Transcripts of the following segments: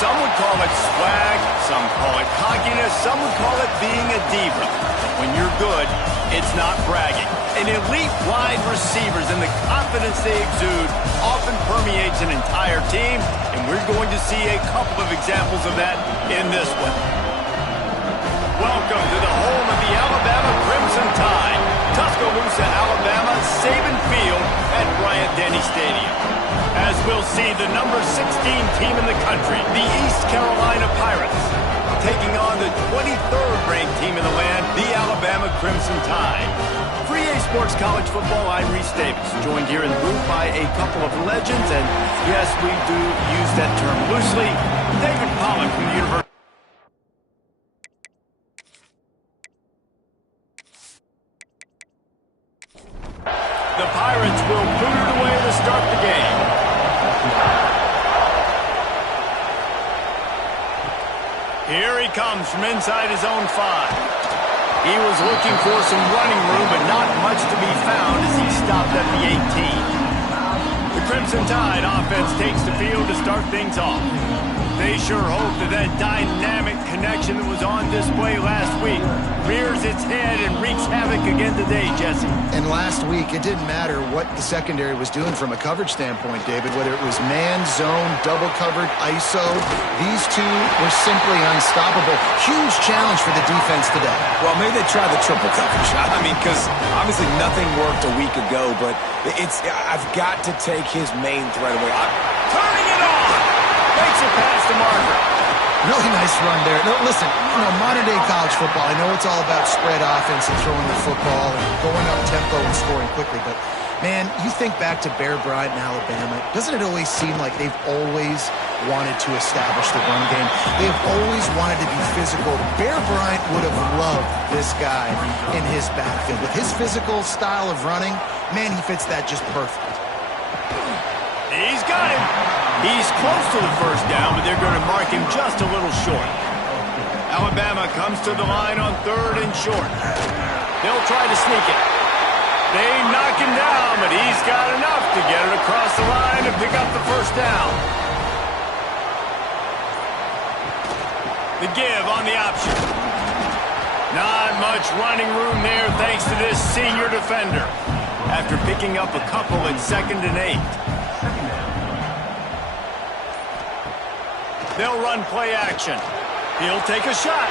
Some would call it swag, some call it cockiness, some would call it being a diva. When you're good, it's not bragging. And elite wide receivers and the confidence they exude often permeates an entire team, and we're going to see a couple of examples of that in this one. Welcome to the home of the Alabama Crimson Tide, Tuscaloosa, Alabama, Saban Field at Bryant-Denny Stadium. As we'll see, the number 16 team in the country, the East Carolina Pirates, taking on the 23rd ranked team in the land, the Alabama Crimson Tide. For EA Sports College Football, I'm Reese Davis, joined here in the booth by a couple of legends, and yes, we do use that term loosely. David Pollock from the University. The Pirates will boot it away to start the game. Here he comes from inside his own 5. He was looking for some running room, but not much to be found as he stopped at the 18. The Crimson Tide offense takes the field to start things off. They sure hope that dynamic connection that was on display last week rears its head and wreaks havoc again today, Jesse. And last week, it didn't matter what the secondary was doing from a coverage standpoint, David, whether it was man, zone, double covered, ISO. These two were simply unstoppable. Huge challenge for the defense today. Well, maybe they try the triple coverage. I mean, because obviously nothing worked a week ago, but I've got to take his main threat away. Turning it on! Makes it past the marker. Really nice run there. No, listen, modern-day college football, I know it's all about spread offense and throwing the football and going up tempo and scoring quickly, but, man, you think back to Bear Bryant in Alabama, doesn't it always seem like they've always wanted to establish the run game? They've always wanted to be physical. Bear Bryant would have loved this guy in his backfield. With his physical style of running, man, he fits that just perfect. He's got him. He's close to the first down, but they're going to mark him just a little short. Alabama comes to the line on 3rd and short. They'll try to sneak it. They knock him down, but he's got enough to get it across the line and pick up the first down. The give on the option. Not much running room there thanks to this senior defender after picking up a couple at 2nd and 8. They'll run play action. He'll take a shot.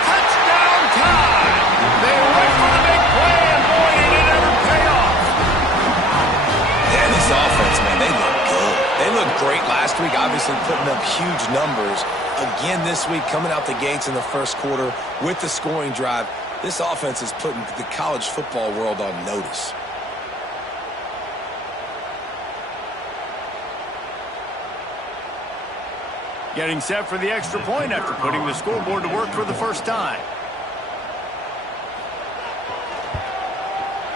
Touchdown time! They went for the big play, and boy, did it ever pay off. Yeah, this offense, man, they look good. They looked great last week, obviously putting up huge numbers. Again this week, coming out the gates in the first quarter with the scoring drive. This offense is putting the college football world on notice. Getting set for the extra point after putting the scoreboard to work for the first time.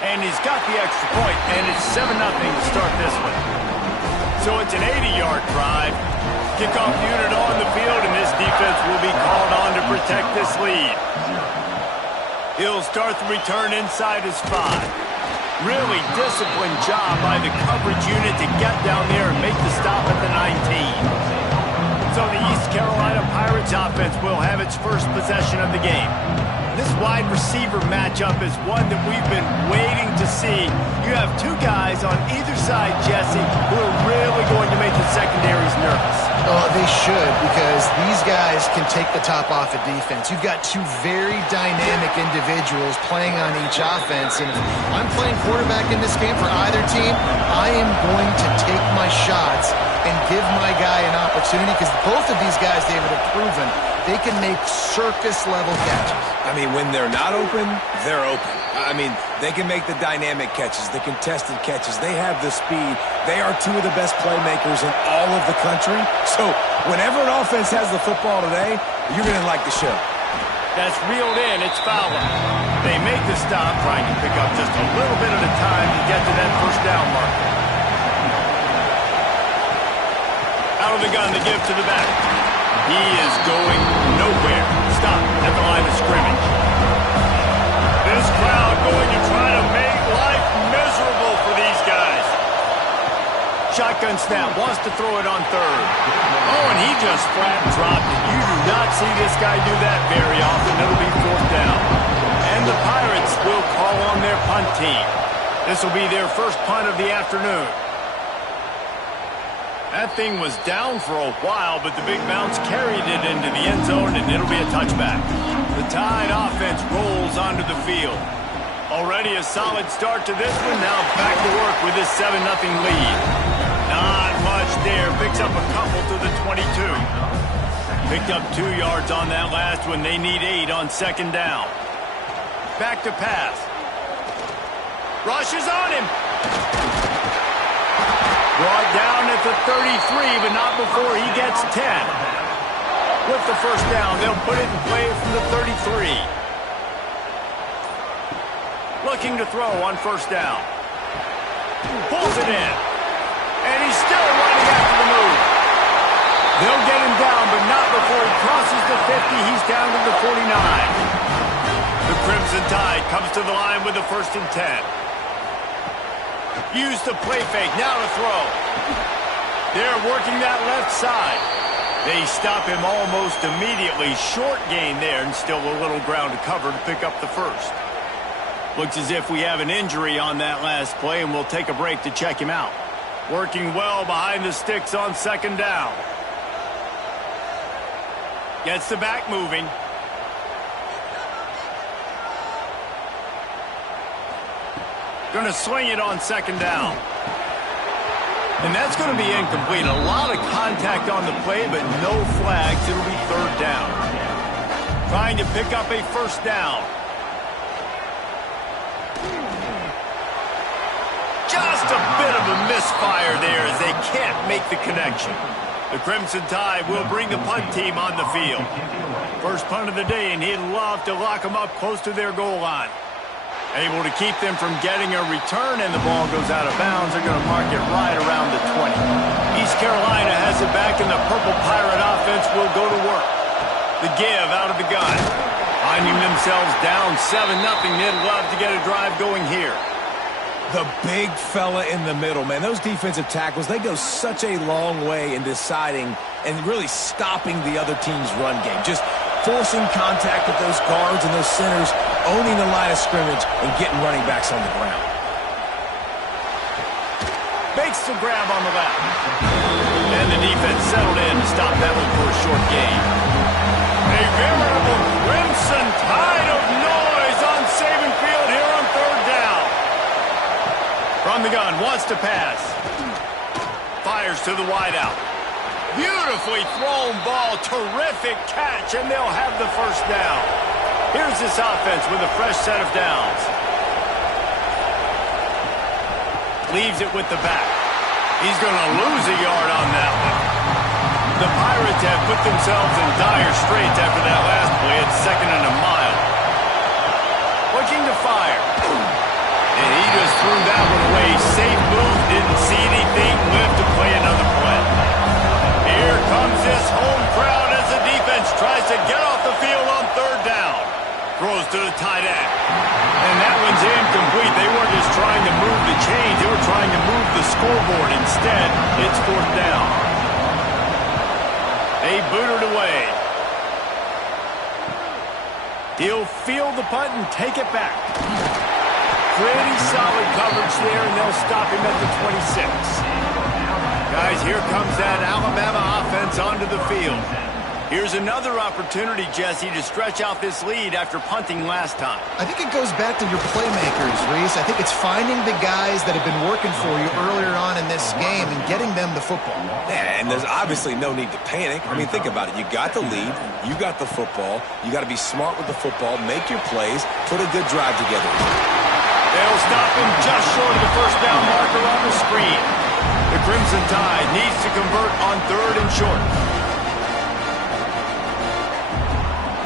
And he's got the extra point, and it's 7-0 to start this one. So it's an 80-yard drive. Kickoff unit on the field, and this defense will be called on to protect this lead. He'll start the return inside his 5. Really disciplined job by the coverage unit to get down there and make the stop at the 19. So the East Carolina Pirates offense will have its first possession of the game. This wide receiver matchup is one that we've been waiting to see. You have two guys on either side, Jesse, who are really going to make the secondaries nervous. Oh, they should, because these guys can take the top off a defense. You've got two very dynamic individuals playing on each offense, and if I'm playing quarterback in this game for either team, I am going to take my shots and give my guy an opportunity, because both of these guys, David, have proven they can make circus-level catches. I mean, when they're not open, they're open. I mean, they can make the dynamic catches, the contested catches. They have the speed. They are two of the best playmakers in all of the country. So whenever an offense has the football today, you're going to like the show. That's reeled in. It's Fowler. They make the stop, trying to pick up just a little bit at a time to get to that first down mark. Out of the gun to give to the back. He is going nowhere. Stop at the line of scrimmage. This crowd going to try to make life miserable for these guys. shotgun snap, wants to throw it on third. Oh, and he just flat dropped it. You do not see this guy do that very often. It'll be fourth down. And the Pirates will call on their punt team. This will be their first punt of the afternoon. That thing was down for a while, but the big bounce carried it into the end zone, and it'll be a touchback. The Tide offense rolls onto the field. Already a solid start to this one. Now back to work with this 7-0 lead. Not much there. Picks up a couple to the 22. Picked up 2 yards on that last one. They need 8 on second down. Back to pass. Rushes on him. Brought down at the 33, but not before he gets 10. With the first down, they'll put it in play from the 33. Looking to throw on first down. Pulls it in. And he's still running after the move. They'll get him down, but not before he crosses the 50. He's down to the 49. The Crimson Tide comes to the line with the 1st and 10. Use the play fake. Now to throw. They're working that left side. They stop him almost immediately. Short gain there, and still a little ground to cover to pick up the first. Looks as if we have an injury on that last play, and we'll take a break to check him out. Working well behind the sticks on second down. Gets the back moving. Going to swing it on second down. And that's going to be incomplete. A lot of contact on the play, but no flags. It'll be third down. Trying to pick up a first down. Just a bit of a misfire there as they can't make the connection. The Crimson Tide will bring the punt team on the field. First punt of the day, and he'd love to lock them up close to their goal line. Able to keep them from getting a return, and the ball goes out of bounds. They're going to mark it right around the 20. East Carolina has it back, and the Purple Pirate offense will go to work. The give out of the gun. Finding themselves down 7-0. They'd love to get a drive going here. The big fella in the middle, man. Those defensive tackles, they go such a long way in deciding and really stopping the other team's run game. Just forcing contact with those guards and those centers, owning the line of scrimmage, and getting running backs on the ground. Makes the grab on the left. And the defense settled in to stop that one for a short gain. A veritable Crimson Tide of noise on Saban Field here on third down. From the gun, wants to pass. Fires to the wideout. Beautifully thrown ball, terrific catch, and they'll have the first down. Here's this offense with a fresh set of downs. Leaves it with the back. He's going to lose a yard on that one. The Pirates have put themselves in dire straits after that last play at 2nd and a mile. Looking to fire. And he just threw that one away. Safe move, didn't see anything, lived to play another play. Here comes this home crowd as the defense tries to get off the field on third down. Throws to the tight end. And that one's incomplete. They weren't just trying to move the chains. They were trying to move the scoreboard. Instead, it's fourth down. They boot it away. He'll field the punt and take it back. Pretty solid coverage there, and they'll stop him at the 26. Guys, here comes that Alabama offense onto the field. Here's another opportunity, Jesse, to stretch out this lead after punting last time. I think it goes back to your playmakers, Reese. I think it's finding the guys that have been working for you earlier on in this game and getting them the football. Yeah, and there's obviously no need to panic. I mean, think about it. You got the lead. You got the football. You got to be smart with the football, make your plays, put a good drive together. They'll stop him just short of the first down marker on the screen. The Crimson Tide needs to convert on third and short.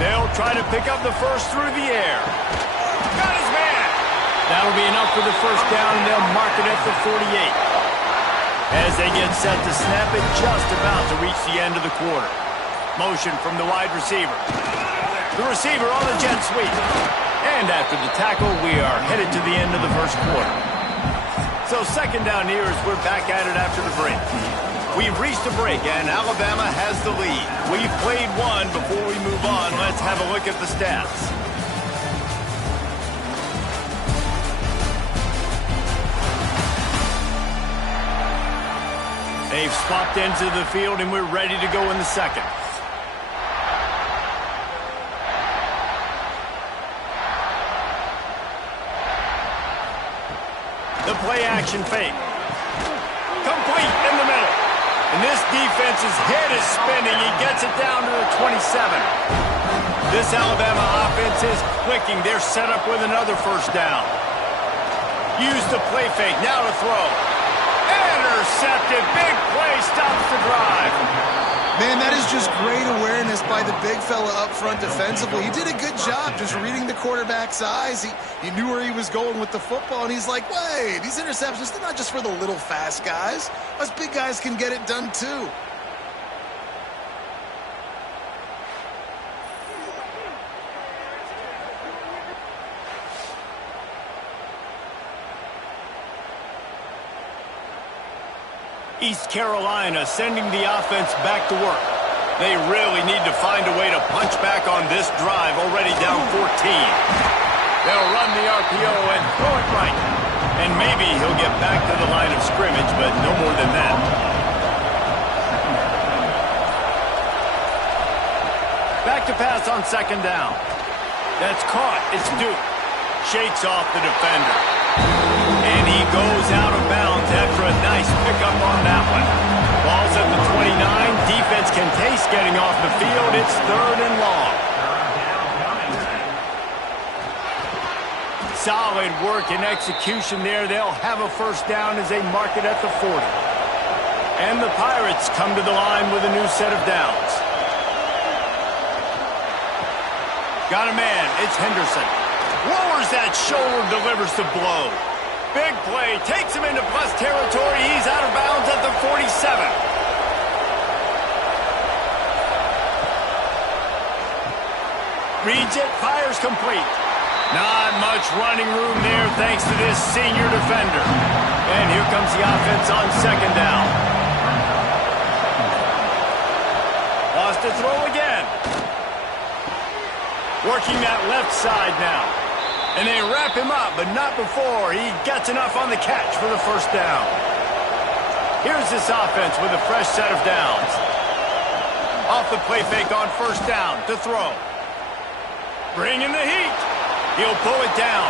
They'll try to pick up the first through the air. Got his man. That'll be enough for the first down, and they'll mark it at the 48. As they get set to snap it, just about to reach the end of the quarter. Motion from the wide receiver. The receiver on the jet sweep. And after the tackle, we are headed to the end of the first quarter. So second down here as we're back at it after the break. We've reached a break, and Alabama has the lead. We've played one. Before we move on, let's have a look at the stats. They've swapped into the field, and we're ready to go in the second. The play-action fake. Complete in the middle. And this defense's head is spinning. He gets it down to the 27. This Alabama offense is clicking. They're set up with another first down. Use the play fake. Now to throw. Intercepted. Big play. Stops the drive. Man, that is just great awareness by the big fella up front defensively. He did a good job just reading the quarterback's eyes. He knew where he was going with the football, and he's like, wait, these interceptions, they're not just for the little fast guys. Us big guys can get it done too. East Carolina sending the offense back to work. They really need to find a way to punch back on this drive, already down 14. They'll run the RPO and throw it right. And maybe he'll get back to the line of scrimmage, but no more than that. Back to pass on second down. That's caught. It's Duke. Shakes off the defender. And he goes out of bounds after a nice pickup on that one. Ball's at the 29. Defense can taste getting off the field. It's third and long. Solid work and execution there. They'll have a first down as they mark it at the 40. And the Pirates come to the line with a new set of downs. Got a man. It's Henderson. Lowers that shoulder, delivers the blow. Big play, takes him into plus territory. He's out of bounds at the 47. Reads it, fires complete. Not much running room there thanks to this senior defender. And here comes the offense on second down. Lost to throw again. Working that left side now. And they wrap him up, but not before he gets enough on the catch for the first down. Here's this offense with a fresh set of downs. Off the play fake on first down to throw. Bringing the heat. He'll pull it down.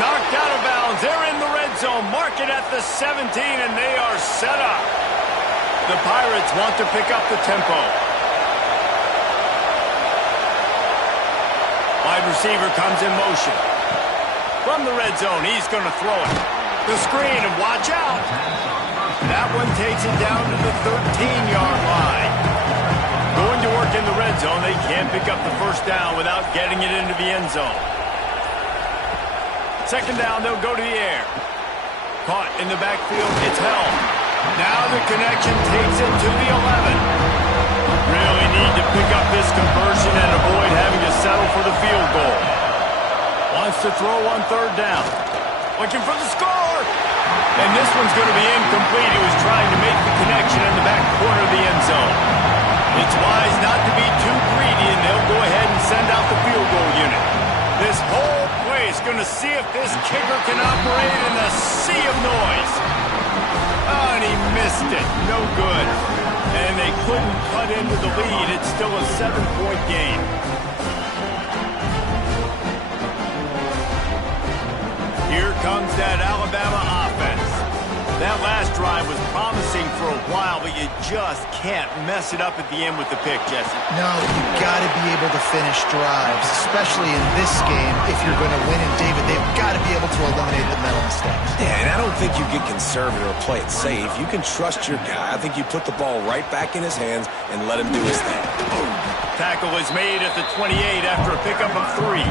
Knocked out of bounds. They're in the red zone. Mark it at the 17, and they are set up. The Pirates want to pick up the tempo. Wide receiver comes in motion. From the red zone, he's going to throw it. The screen, and watch out. That one takes it down to the 13-yard line. Going to work in the red zone, they can't pick up the first down without getting it into the end zone. Second down, they'll go to the air. Caught in the backfield, it's held. Now the connection takes it to the 11. Really need to pick up this conversion and avoid having to settle for the field goal. Wants to throw on third down. Looking for the score. And this one's going to be incomplete. He was trying to make the connection in the back corner of the end zone. It's wise not to be too greedy, and they'll go ahead and send out the field goal unit. This whole play is going to see if this kicker can operate in a sea of noise. Oh, and he missed it. No good. And they couldn't cut into the lead. It's still a 7-point game. Here comes that Alabama offense. That last drive was promising for a while, but you just can't mess it up at the end with the pick, Jesse. No, you've got to be able to finish drives, especially in this game. If you're going to win it, David, they've got to be able to eliminate the mental mistakes. Yeah, and I don't think you get conservative or play it safe. You can trust your guy. I think you put the ball right back in his hands and let him do his thing. Tackle is made at the 28 after a pickup of 3.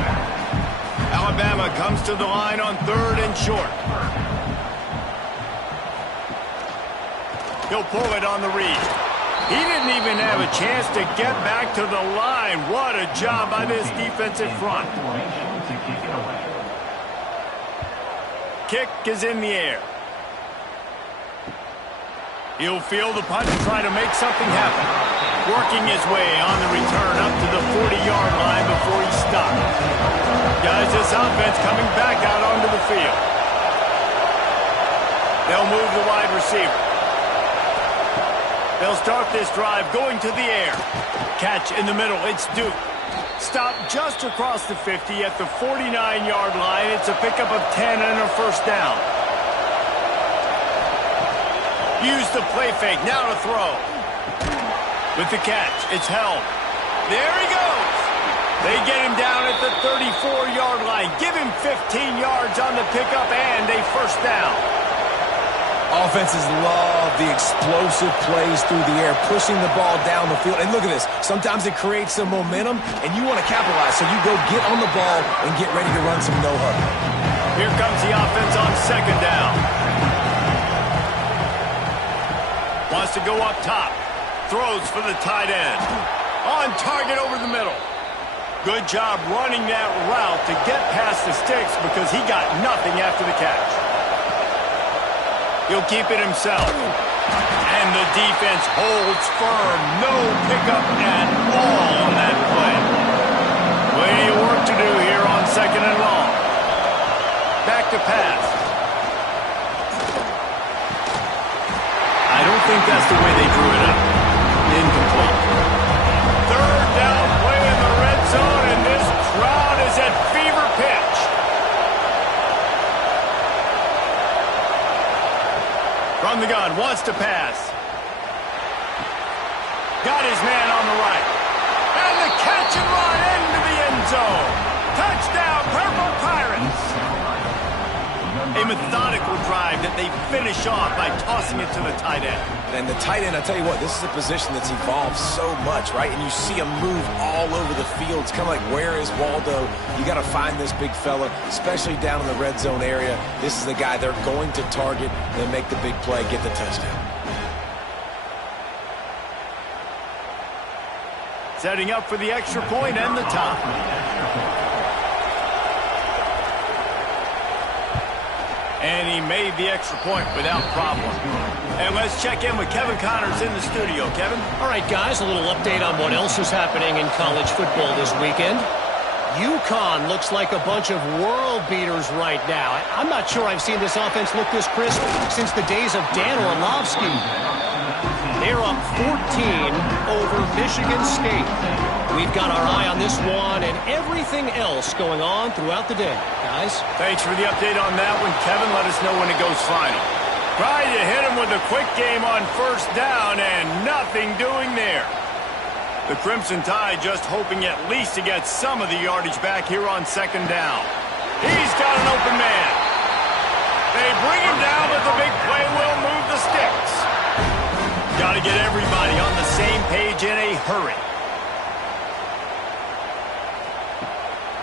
Alabama comes to the line on third and short. He'll pull it on the read. He didn't even have a chance to get back to the line. What a job by this defensive front. Kick is in the air. He'll field the punt and try to make something happen. Working his way on the return up to the 40-yard line before he stopped. Guys, this offense coming back out onto the field. They'll move the wide receiver. They'll start this drive going to the air. Catch in the middle. It's Duke. Stop just across the 50 at the 49-yard line. It's a pickup of 10 and a first down. Use the play fake. Now to throw. With the catch, it's held. There he goes. They get him down at the 34-yard line. Give him 15 yards on the pickup and a first down. Offenses love the explosive plays through the air, pushing the ball down the field. And look at this. Sometimes it creates some momentum, and you want to capitalize. So you go get on the ball and get ready to run some no-huddle. Here comes the offense on second down. Wants to go up top. Throws for the tight end. On target over the middle. Good job running that route to get past the sticks because he got nothing after the catch. He'll keep it himself. And the defense holds firm. No pickup at all on that play. Plenty of work to do here on second and long. Back to pass. I don't think that's the way they drew it up. Incomplete. Third down play in the red zone, and this crowd is at fever pitch. From the gun, wants to pass. Got his man on the right. And the catch and run into the end zone. Touchdown, Purple Pirates. A methodical drive that they finish off by tossing it to the tight end. And the tight end, I tell you what, this is a position that's evolved so much, right? And you see him move all over the field. It's kind of like, where is Waldo? You got to find this big fella, especially down in the red zone area. This is the guy they're going to target and make the big play, get the touchdown. Setting up for the extra point and the top. And he made the extra point without problem. And let's check in with Kevin Connors in the studio. Kevin? All right, guys, a little update on what else is happening in college football this weekend. UConn looks like a bunch of world beaters right now. I'm not sure I've seen this offense look this crisp since the days of Dan Orlovsky. They're up 14 over Michigan State. We've got our eye on this one and everything else going on throughout the day. Guys? Thanks for the update on that one, Kevin. Let us know when it goes final. Trying to hit him with a quick game on first down and nothing doing there. The Crimson Tide just hoping at least to get some of the yardage back here on second down. He's got an open man. They bring him down, but the big play will move the sticks. Got to get everybody on the same page in a hurry.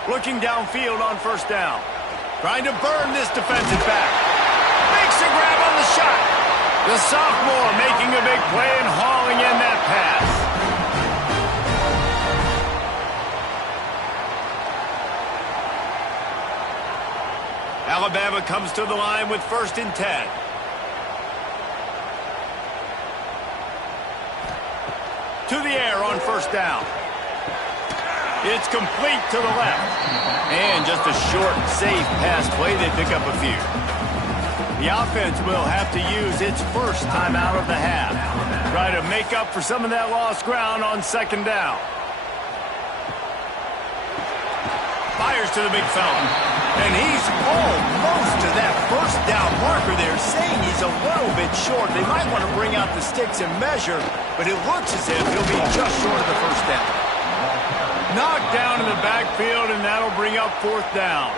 Looking downfield on first down. Trying to burn this defensive back. Makes a grab on the shot. The sophomore making a big play and hauling in that pass. Alabama comes to the line with 1st and 10. To the air on first down. It's complete to the left. And just a short, safe pass play. They pick up a few. The offense will have to use its first timeout of the half. Try to make up for some of that lost ground on second down. Fires to the big fella. And he's almost to that first down marker there, saying he's a little bit short. They might want to bring out the sticks and measure, but it looks as if he'll be just short of the first down. Knocked down in the backfield, and that'll bring up 4th down.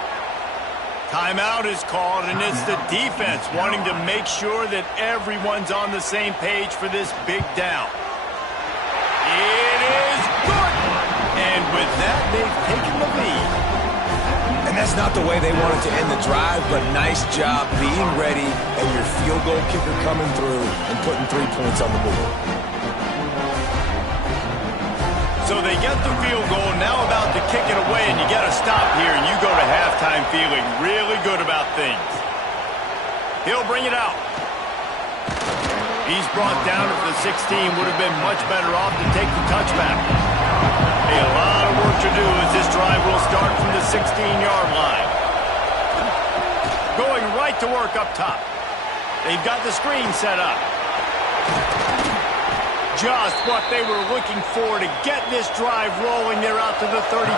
Timeout is called, and it's the defense wanting to make sure that everyone's on the same page for this big down. It is good! And with that, they've taken the lead. And that's not the way they wanted to end the drive, but nice job being ready and your field goal kicker coming through and putting 3 points on the board. So they get the field goal, now about to kick it away, and you get a stop here, and you go to halftime feeling really good about things. He'll bring it out. He's brought down at the 16. Would have been much better off to take the touchback. A lot of work to do as this drive will start from the 16-yard line. Going right to work up top. They've got the screen set up. Just what they were looking for to get this drive rolling. They're out to the 35.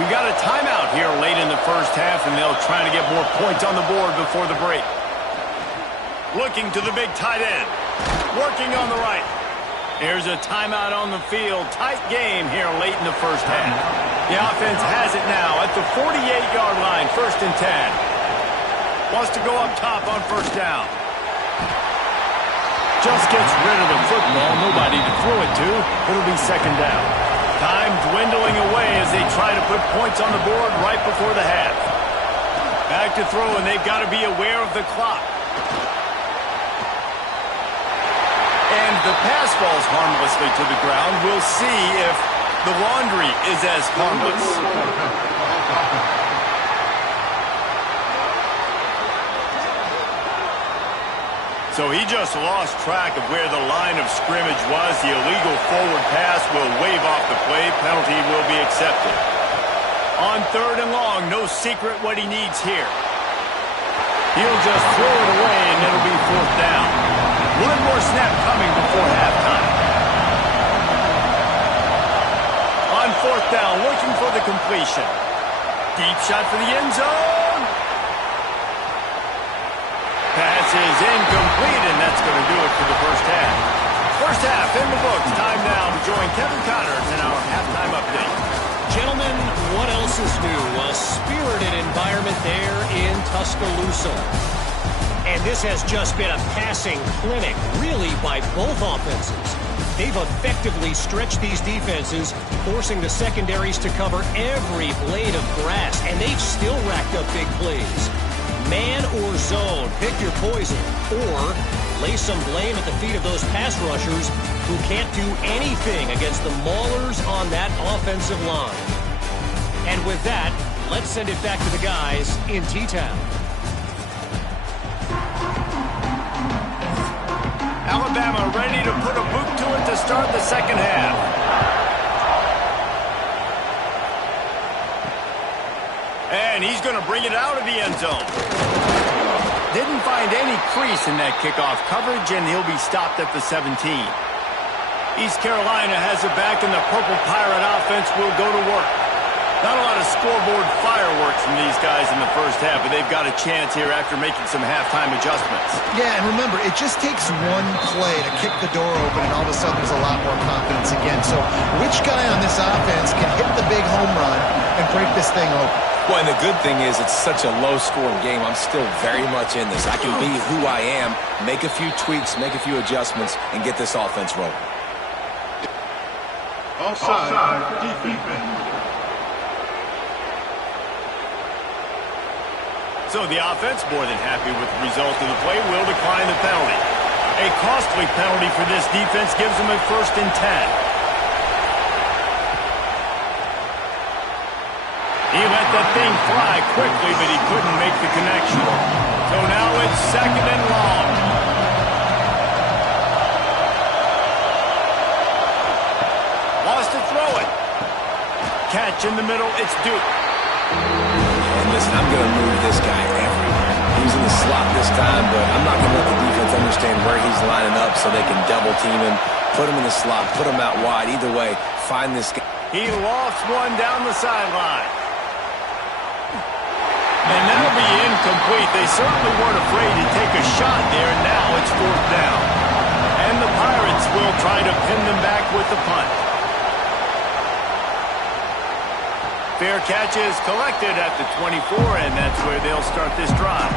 We got a timeout here late in the first half, and they'll try to get more points on the board before the break. Looking to the big tight end. Working on the right. Here's a timeout on the field. Tight game here late in the first half. The offense has it now at the 48-yard line, 1st and 10. Wants to go up top on 1st down. Just gets rid of the football. Nobody to throw it to. It'll be 2nd down. Time dwindling away as they try to put points on the board right before the half. Back to throw, and they've got to be aware of the clock. And the pass falls harmlessly to the ground. We'll see if the laundry is as harmless. So he just lost track of where the line of scrimmage was. The illegal forward pass will wave off the play. Penalty will be accepted. On 3rd and long, no secret what he needs here. He'll just throw it away, and it'll be 4th down. One more snap coming before halftime. On 4th down, looking for the completion. Deep shot for the end zone. Pass is incomplete, and that's going to do it for the first half. First half in the books. Time now to join Kevin Connors in our halftime update. Gentlemen, what else is new? A spirited environment there in Tuscaloosa. And this has just been a passing clinic, really, by both offenses. They've effectively stretched these defenses, forcing the secondaries to cover every blade of grass, and they've still racked up big plays. Man or zone, pick your poison, or lay some blame at the feet of those pass rushers who can't do anything against the maulers on that offensive line. And with that, let's send it back to the guys in T-Town. Alabama ready to put a boot to it to start the second half. And he's going to bring it out of the end zone. Didn't find any crease in that kickoff coverage, and he'll be stopped at the 17. East Carolina has it back, and the Purple Pirate offense will go to work. Not a lot of scoreboard fireworks from these guys in the first half, but they've got a chance here after making some halftime adjustments. Yeah, and remember, it just takes one play to kick the door open, and all of a sudden there's a lot more confidence again. So which guy on this offense can hit the big home run and break this thing open? Well, and the good thing is it's such a low-scoring game. I'm still very much in this. I can be who I am, make a few tweaks, make a few adjustments, and get this offense rolling. Offside defense. So the offense, more than happy with the result of the play, will decline the penalty. A costly penalty for this defense gives them a 1st and 10. He let that thing fly quickly, but he couldn't make the connection. So now it's 2nd and long. Wants to throw it. Catch in the middle, it's Duke. And listen, I'm going to move this guy everywhere. He's in the slot this time, but I'm not going to let the defense understand where he's lining up so they can double team him, put him in the slot, put him out wide. Either way, find this guy. He lofts one down the sideline. And that'll be incomplete. They certainly weren't afraid to take a shot there. Now it's 4th down. And the Pirates will try to pin them back with the punt. Fair catch is collected at the 24, and that's where they'll start this drive.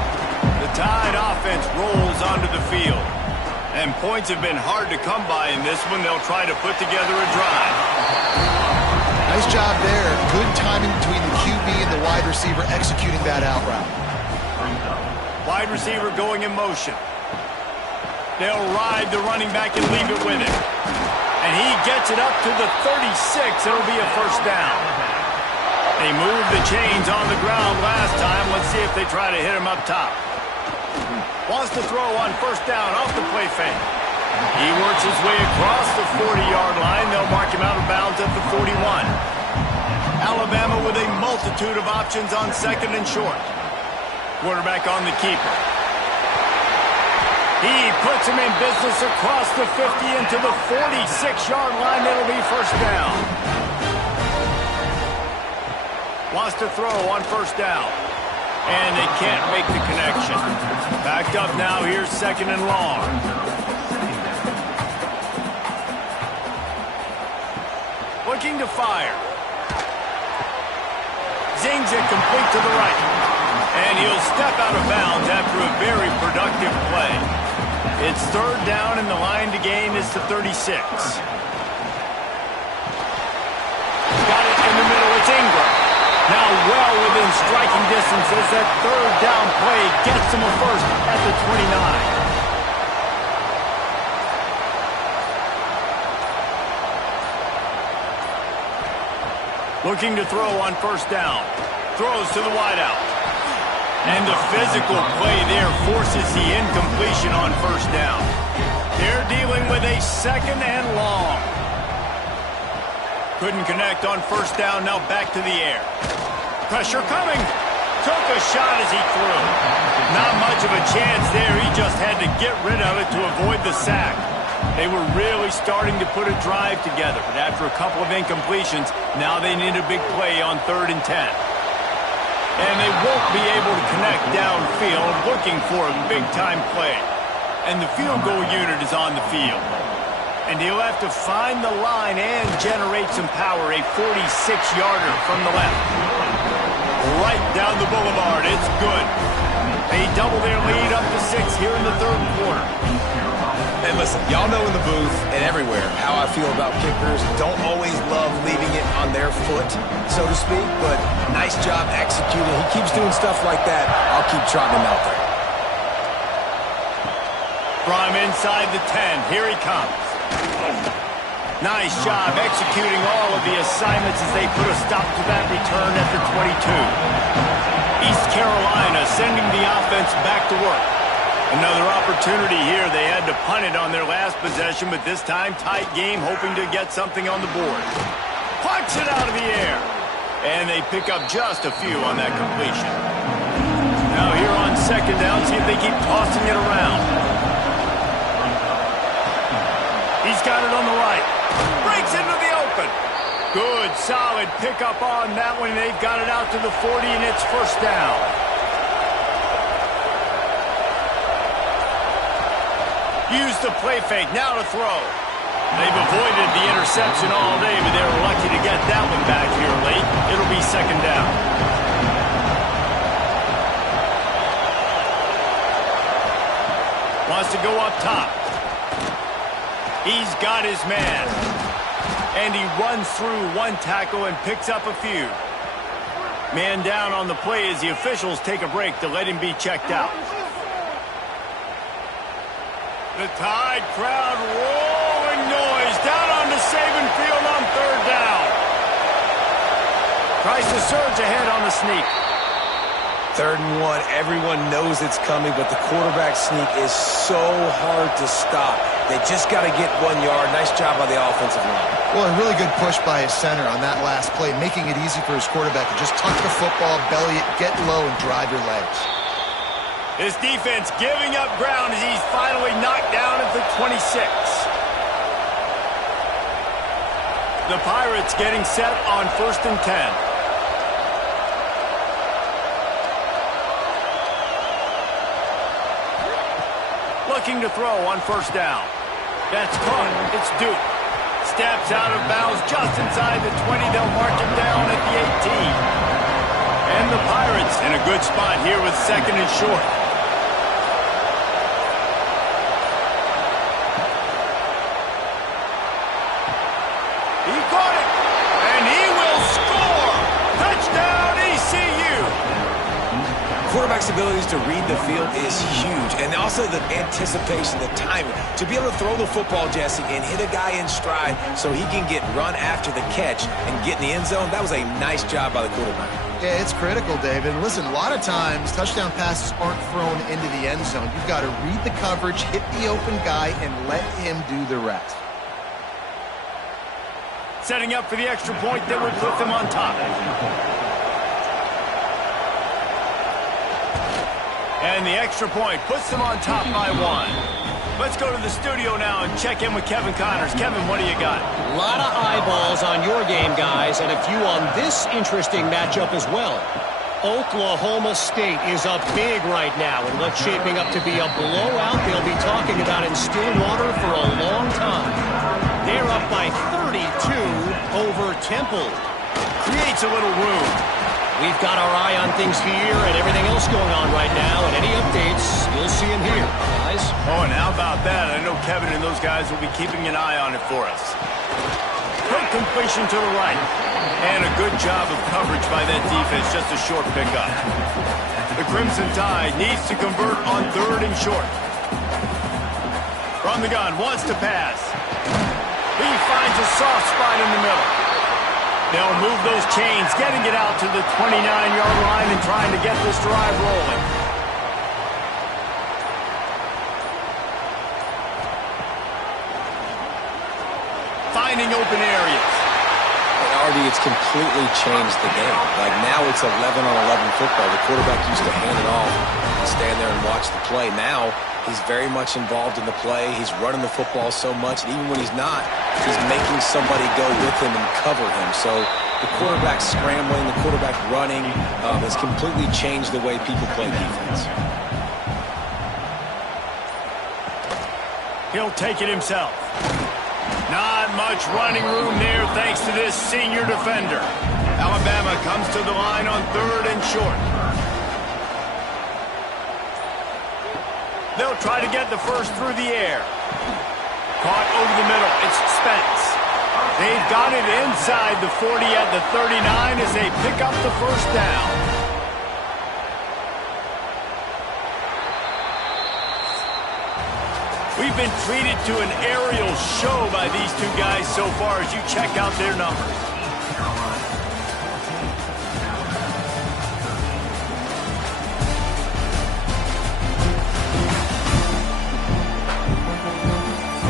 The Tide offense rolls onto the field. And points have been hard to come by in this one. They'll try to put together a drive. Nice job there. Good timing between the QB and the wide receiver executing that out route. Wide receiver going in motion. They'll ride the running back and leave it with him. And he gets it up to the 36. It'll be a 1st down. They moved the chains on the ground last time. Let's see if they try to hit him up top. Wants to throw on first down off the play fake. He works his way across the 40-yard line. They'll mark him out of bounds at the 41. Alabama with a multitude of options on second and short. Quarterback on the keeper. He puts him in business across the 50 into the 46-yard line. It'll be first down. Wants to throw on first down. And they can't make the connection. Backed up now. Here's second and long. Looking to fire. Zings it complete to the right. And he'll step out of bounds after a very productive play. It's third down, and the line to gain is the 36. Got it in the middle. It's Ingram. Now well within striking distance as that third down play gets him a first at the 29. Looking to throw on first down. Throws to the wideout. And the physical play there forces the incompletion on first down. They're dealing with a second and long. Couldn't connect on first down. Now back to the air. Pressure coming. Took a shot as he threw. Not much of a chance there. He just had to get rid of it to avoid the sack. They were really starting to put a drive together, but after a couple of incompletions, now they need a big play on 3rd and 10. And they won't be able to connect downfield, looking for a big-time play. And the field goal unit is on the field. And he'll have to find the line and generate some power, a 46-yarder from the left. Right down the boulevard, it's good. They double their lead up to 6 here in the 3rd quarter. And listen, y'all know in the booth and everywhere how I feel about kickers. Don't always love leaving it on their foot, so to speak, but nice job executing. He keeps doing stuff like that. I'll keep trotting him out there. From inside the 10, here he comes. Nice job executing all of the assignments as they put a stop to that return at the 22. East Carolina sending the offense back to work. Another opportunity here. They had to punt it on their last possession, but this time tight game, hoping to get something on the board. Punch it out of the air. And they pick up just a few on that completion. Now here on second down, see if they keep tossing it around. He's got it on the right. Breaks into the open. Good, solid pickup on that one. They've got it out to the 40, and it's first down. Use the play fake, now to throw. They've avoided the interception all day, but they were lucky to get that one back here late. It'll be second down. Wants to go up top. He's got his man. And he runs through one tackle and picks up a few. Man down on the play as the officials take a break to let him be checked out. The Tide crowd rolling noise down onto Saban Field on 3rd down. Tries to surge ahead on the sneak. 3rd and 1, everyone knows it's coming, but the quarterback sneak is so hard to stop. They just got to get 1 yard. Nice job by the offensive line. Well, a really good push by his center on that last play, making it easy for his quarterback to just tuck the football, belly it, get low, and drive your legs. His defense giving up ground as he's finally knocked down at the 26. The Pirates getting set on 1st and 10. Looking to throw on first down. That's caught. It's Duke. Steps out of bounds just inside the 20. They'll mark him down at the 18. And the Pirates in a good spot here with second and short. He caught it, and he will score. Touchdown, ECU. Quarterback's abilities to read the field is huge, and also the anticipation, the timing. To be able to throw the football, Jesse, and hit a guy in stride so he can get run after the catch and get in the end zone, that was a nice job by the quarterback. Yeah, it's critical, David. And listen, a lot of times touchdown passes aren't thrown into the end zone. You've got to read the coverage, hit the open guy, and let him do the rest. Setting up for the extra point that would put them on top. And the extra point puts them on top by 1. Let's go to the studio now and check in with Kevin Connors. Kevin, what do you got? A lot of eyeballs on your game, guys, and a few on this interesting matchup as well. Oklahoma State is up big right now in what's shaping up to be a blowout they'll be talking about in Stillwater for a long time. They're up by 32 over Temple. Creates a little room. We've got our eye on things here and everything else going on right now, and any updates, you'll see them here, guys. Oh, and how about that? I know Kevin and those guys will be keeping an eye on it for us. Quick completion to the right. And a good job of coverage by that defense, just a short pickup. The Crimson Tide needs to convert on 3rd and short. From the gun, wants to pass. He finds a soft spot in the middle. They'll move those chains, getting it out to the 29-yard line and trying to get this drive rolling. Finding open areas. Artie, it's completely changed the game. Like now it's 11-on-11 football. The quarterback used to hand it off and stand there and watch the play. Now he's very much involved in the play. He's running the football so much, and even when he's not, he's making somebody go with him and cover him. So the quarterback scrambling, the quarterback running has completely changed the way people play defense. He'll take it himself. Not much running room there thanks to this senior defender. Alabama comes to the line on 3rd and short. They'll try to get the first through the air. Caught over the middle. It's Spence. They've got it inside the 40 at the 39 as they pick up the first down. We've been treated to an aerial show by these two guys so far as you check out their numbers.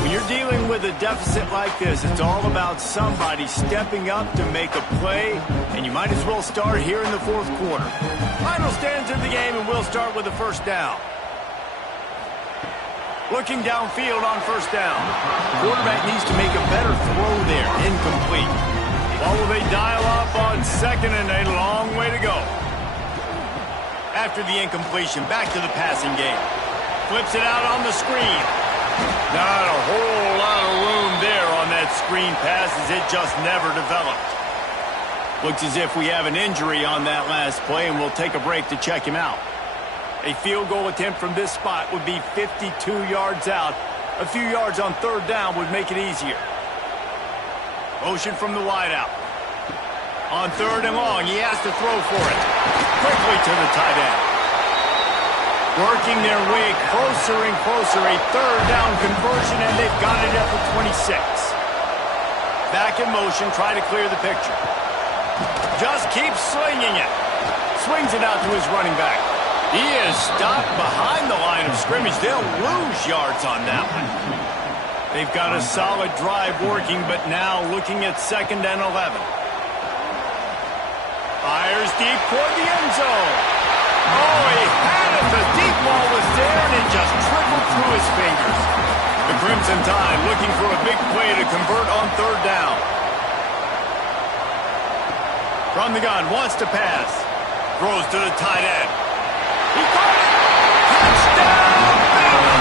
When you're dealing with a deficit like this, it's all about somebody stepping up to make a play, and you might as well start here in the 4th quarter. Final stands of the game, and we'll start with the first down. Looking downfield on first down. Quarterback needs to make a better throw there. Incomplete. Well, will they dial up on 2nd and a long way to go? After the incompletion, back to the passing game. Flips it out on the screen. Not a whole lot of room there on that screen pass as it just never developed. Looks as if we have an injury on that last play, and we'll take a break to check him out. A field goal attempt from this spot would be 52 yards out. A few yards on 3rd down would make it easier. Motion from the wideout. On 3rd and long, he has to throw for it. Quickly to the tight end. Working their way closer and closer. A 3rd down conversion, and they've got it at the 26. Back in motion, try to clear the picture. Just keeps slinging it. Swings it out to his running back. He is stopped behind the line of scrimmage. They'll lose yards on that one. They've got a solid drive working, but now looking at 2nd and 11. Fires deep toward the end zone. Oh, he had it. The deep ball was there, and it just trickled through his fingers. The Crimson Tide looking for a big play to convert on 3rd down. From the gun, wants to pass. Throws to the tight end. He caught it! Touchdown, Bama!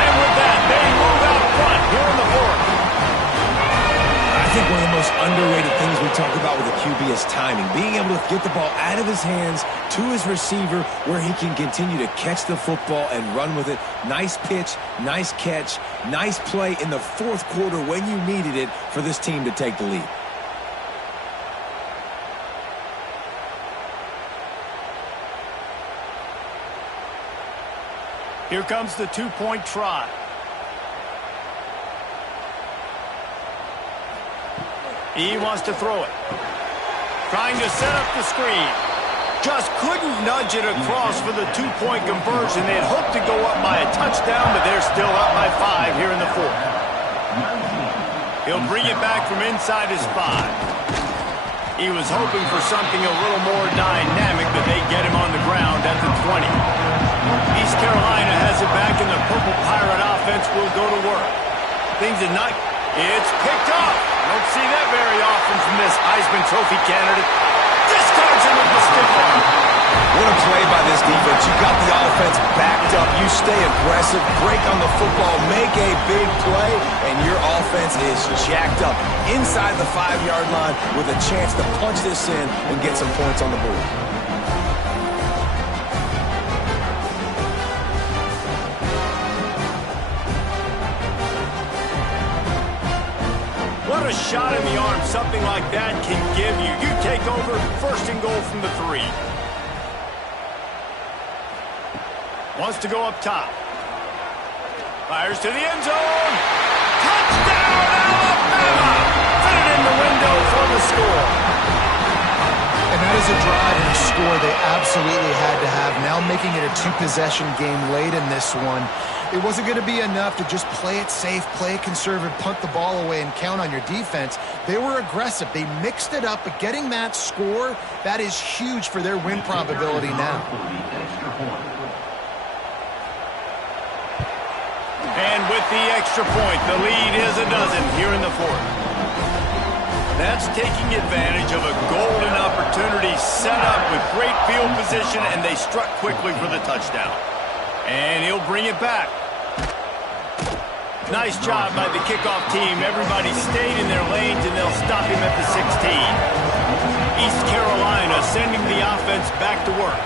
And with that, they move out front here in the 4th. I think one of the most underrated things we talk about with a QB is timing. Being able to get the ball out of his hands to his receiver where he can continue to catch the football and run with it. Nice pitch, nice catch, nice play in the 4th quarter when you needed it for this team to take the lead. Here comes the 2-point try. He wants to throw it. Trying to set up the screen. Just couldn't nudge it across for the two-point conversion. They had hoped to go up by a touchdown, but they're still up by 5 here in the fourth. He'll bring it back from inside his 5. He was hoping for something a little more dynamic, but they get him on the ground at the 20. East Carolina has it back, and the Purple Pirate offense will go to work. Things are not... It's picked up. Don't see that very often from this Heisman Trophy candidate. Discards him with the stiff arm. What a play by this defense. You got the offense backed up. You stay aggressive, break on the football, make a big play, and your offense is jacked up inside the 5-yard line with a chance to punch this in and get some points on the board. What a shot in the arm something like that can give you. You take over, first and goal from the 3. Wants to go up top. Fires to the end zone. Touchdown, Alabama! Fit it in the window for the score. And that is a drive and a score they absolutely had to have. Now making it a 2-possession game late in this one. It wasn't going to be enough to just play it safe, play it conservative, punt the ball away, and count on your defense. They were aggressive. They mixed it up, but getting that score, that is huge for their win probability now. And with the extra point, the lead is a dozen here in the fourth. That's taking advantage of a golden opportunity set up with great field position, and they struck quickly for the touchdown. And he'll bring it back. Nice job by the kickoff team. Everybody stayed in their lanes, and they'll stop him at the 16. East Carolina sending the offense back to work.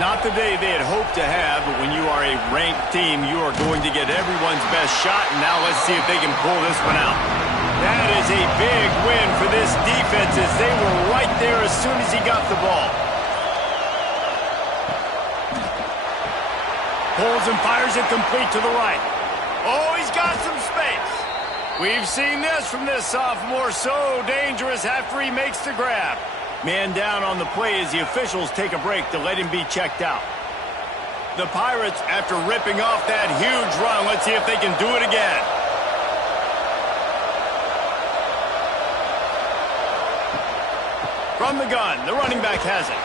Not the day they had hoped to have, but when you are a ranked team, you are going to get everyone's best shot, and now let's see if they can pull this one out. That is a big win for this defense as they were right there as soon as he got the ball. Pulls and fires it complete to the right. Oh, he's got some space. We've seen this from this sophomore, so dangerous after he makes the grab. Man down on the play as the officials take a break to let him be checked out. The Pirates, after ripping off that huge run, let's see if they can do it again. From the gun, the running back has it.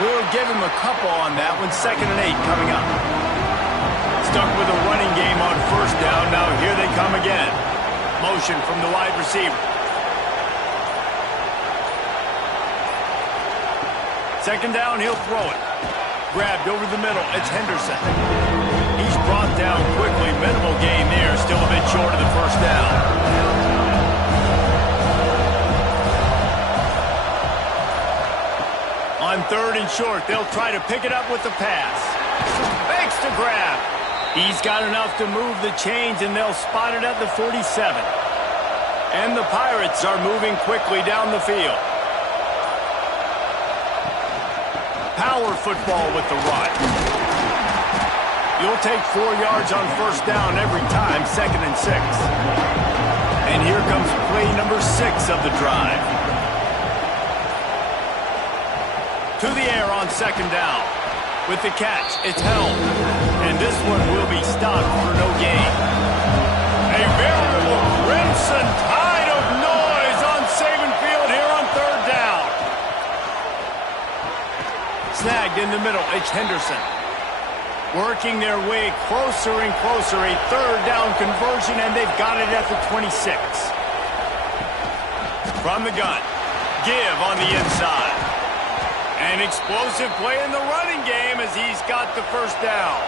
We'll give him a couple on that one. 2nd and 8 coming up. Stuck with a running game on first down. Now here they come again. Motion from the wide receiver. 2nd down, he'll throw it. Grabbed over the middle. It's Henderson. He's brought down quickly. Minimal gain there. Still a bit short of the first down. On 3rd and short, they'll try to pick it up with the pass. Makes the grab. He's got enough to move the chains, and they'll spot it at the 47. And the Pirates are moving quickly down the field. Power football with the run. You'll take 4 yards on first down every time, 2nd and 6. And here comes play number 6 of the drive. To the air on 2nd down. With the catch, it's held. And this one will be stopped for no gain. A veritable crimson tide of noise on Saban Field here on 3rd down. Snagged in the middle, it's Henderson. Working their way closer and closer. A 3rd down conversion, and they've got it at the 26. From the gun. Give on the inside. An explosive play in the running game as he's got the first down.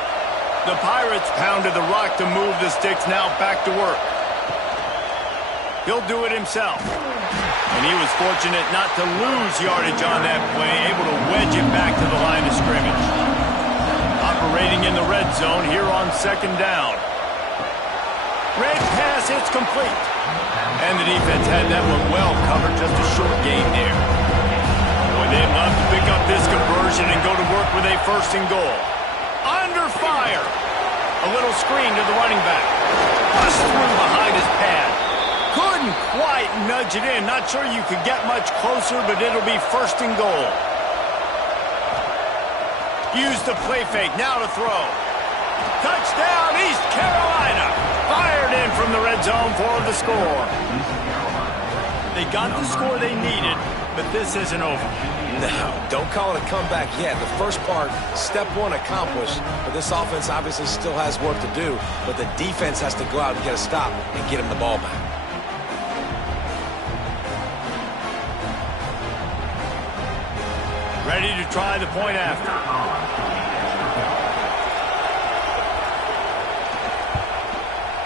The Pirates pounded the rock to move the sticks, now back to work. He'll do it himself. And he was fortunate not to lose yardage on that play, able to wedge it back to the line of scrimmage. Operating in the red zone here on 2nd down. Red pass, it's complete. And the defense had that one well covered, just a short gain there. Boy, they'd love to pick up this conversion and go to work with a 1st and goal. Under fire. A little screen to the running back. Bust through behind his pad. Couldn't quite nudge it in. Not sure you could get much closer, but it'll be 1st and goal. Use the play fake, now to throw. Touchdown, East Carolina. Fired in from the red zone for the score. They got the score they needed, but this isn't over. No, don't call it a comeback yet. The first part, step one accomplished, but this offense obviously still has work to do, but the defense has to go out and get a stop and get him the ball back. Ready to try the point after.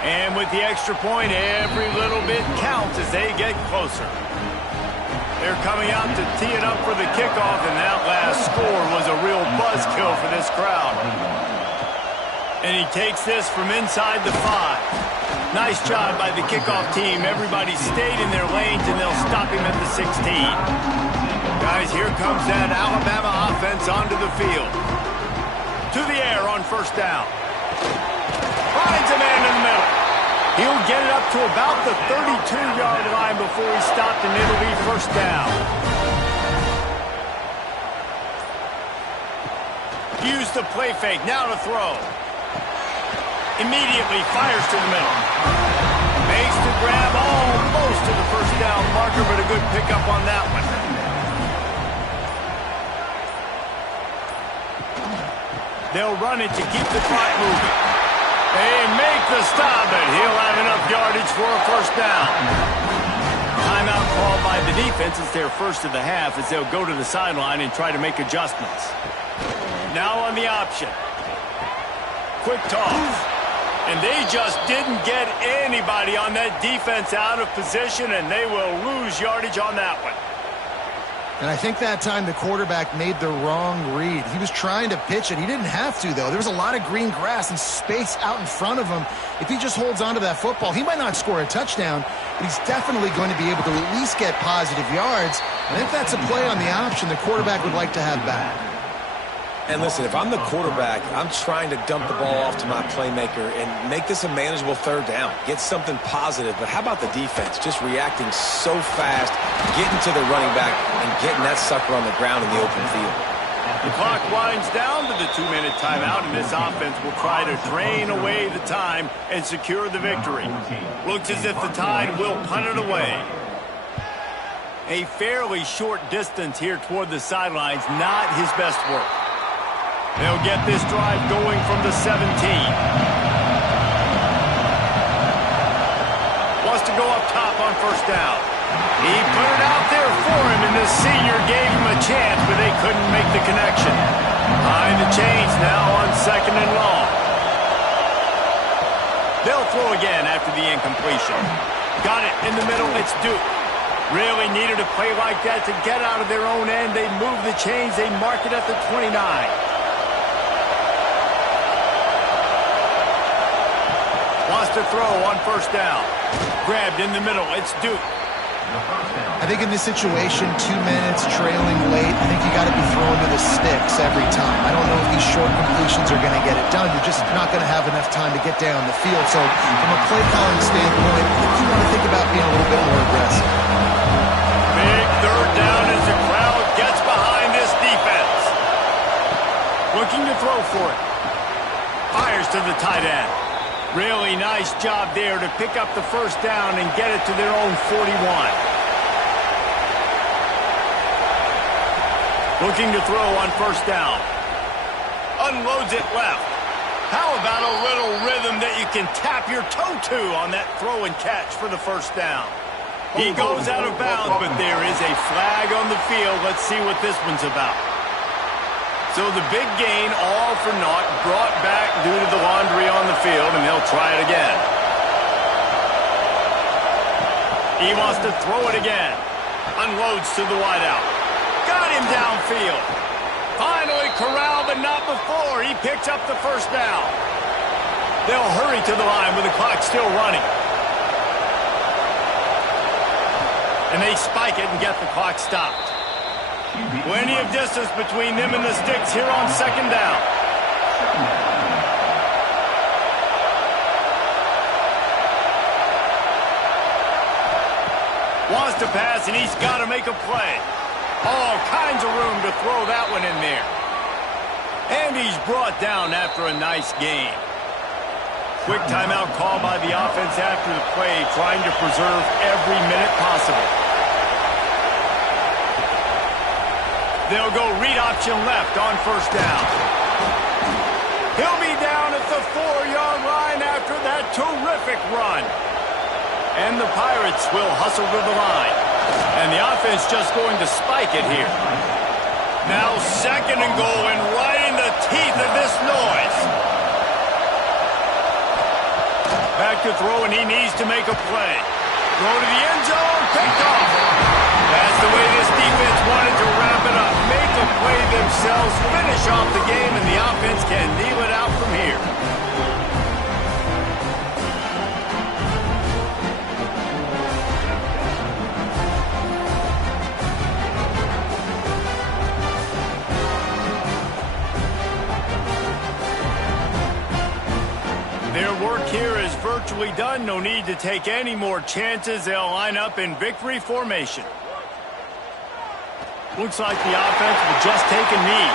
And with the extra point, every little bit counts as they get closer. They're coming out to tee it up for the kickoff, and that last score was a real buzzkill for this crowd. And he takes this from inside the 5. Nice job by the kickoff team. Everybody stayed in their lanes, and they'll stop him at the 16. Guys, here comes that Alabama offense onto the field. To the air on first down. Finds a man in the middle. He'll get it up to about the 32-yard line before he's stopped, and it'll be first down. Use the play fake, now to throw. Immediately fires to the middle. Makes the grab almost to the first down marker, but a good pickup on that one. They'll run it to keep the clock moving. They make the stop, but he'll have enough yardage for a first down. Timeout called by the defense. It's their first of the half as they'll go to the sideline and try to make adjustments. Now on the option. Quick toss. And they just didn't get anybody on that defense out of position, and they will lose yardage on that one. And I think that time the quarterback made the wrong read. He was trying to pitch it. He didn't have to, though. There was a lot of green grass and space out in front of him. If he just holds on to that football, he might not score a touchdown, but he's definitely going to be able to at least get positive yards. And if that's a play on the option, the quarterback would like to have back. And listen, if I'm the quarterback, I'm trying to dump the ball off to my playmaker and make this a manageable third down. Get something positive. But how about the defense? Just reacting so fast, getting to the running back, and getting that sucker on the ground in the open field. The clock winds down to the 2-minute timeout, and this offense will try to drain away the time and secure the victory. Looks as if the Tide will punt it away. A fairly short distance here toward the sidelines, not his best work. They'll get this drive going from the 17. Wants to go up top on first down. He put it out there for him, and the senior gave him a chance, but they couldn't make the connection. Behind the chains now on second and long. They'll throw again after the incompletion. Got it in the middle. It's Duke. Really needed a play like that to get out of their own end. They move the chains. They mark it at the 29. Wants to throw on first down. Grabbed in the middle. It's Duke. I think in this situation, 2 minutes, trailing late, I think you got to be throwing to the sticks every time. I don't know if these short completions are going to get it done. You're just not going to have enough time to get down the field. So from a play calling standpoint, I think you want to think about being a little bit more aggressive. Big third down as the crowd gets behind this defense. Looking to throw for it. Fires to the tight end. Really nice job there to pick up the first down and get it to their own 41. Looking to throw on first down. Unloads it left. How about a little rhythm that you can tap your toe to on that throw and catch for the first down? He goes out of bounds, but there is a flag on the field. Let's see what this one's about. So the big gain, all for naught, brought back due to the laundry on the field, and they'll try it again. He wants to throw it again. Unloads to the wideout. Got him downfield. Finally corralled, but not before. He picks up the first down. They'll hurry to the line with the clock still running. And they spike it and get the clock stopped. Plenty of distance between them and the sticks here on second down. Wants to pass, and he's got to make a play. All kinds of room to throw that one in there. And he's brought down after a nice gain. Quick timeout call by the offense after the play, trying to preserve every minute possible. They'll go read option left on first down. He'll be down at the 4-yard line after that terrific run. And the Pirates will hustle to the line. And the offense just going to spike it here. Now 2nd and goal, and right in the teeth of this noise. Back to throw, and he needs to make a play. Throw to the end zone, picked off. That's the way this defense wanted to wrap it up. Make a play themselves, finish off the game, and the offense can kneel it out from here. Their work here is virtually done. No need to take any more chances. They'll line up in victory formation. Looks like the offense will just take a knee.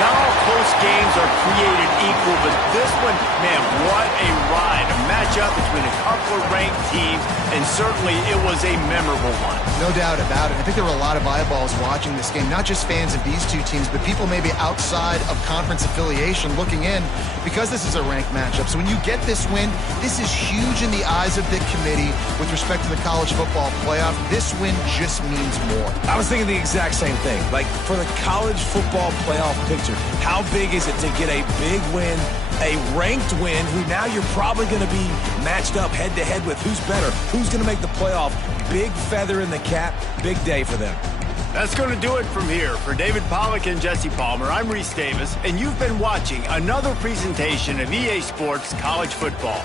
Not all close games are created equal, but this one, man, what a ride. A matchup between a couple of ranked teams, and certainly it was a memorable one. No doubt about it. I think there were a lot of eyeballs watching this game, not just fans of these two teams, but people maybe outside of conference affiliation looking in because this is a ranked matchup. So when you get this win, this is huge in the eyes of the committee with respect to the college football playoff. This win just means more. I was thinking the exact same thing. Like, for the college football playoff picture, how big is it to get a big win, a ranked win, who now you're probably going to be matched up head-to-head with who's better, who's going to make the playoff. Big feather in the cap, big day for them. That's going to do it from here. For David Pollack and Jesse Palmer, I'm Reese Davis, and you've been watching another presentation of EA Sports College Football.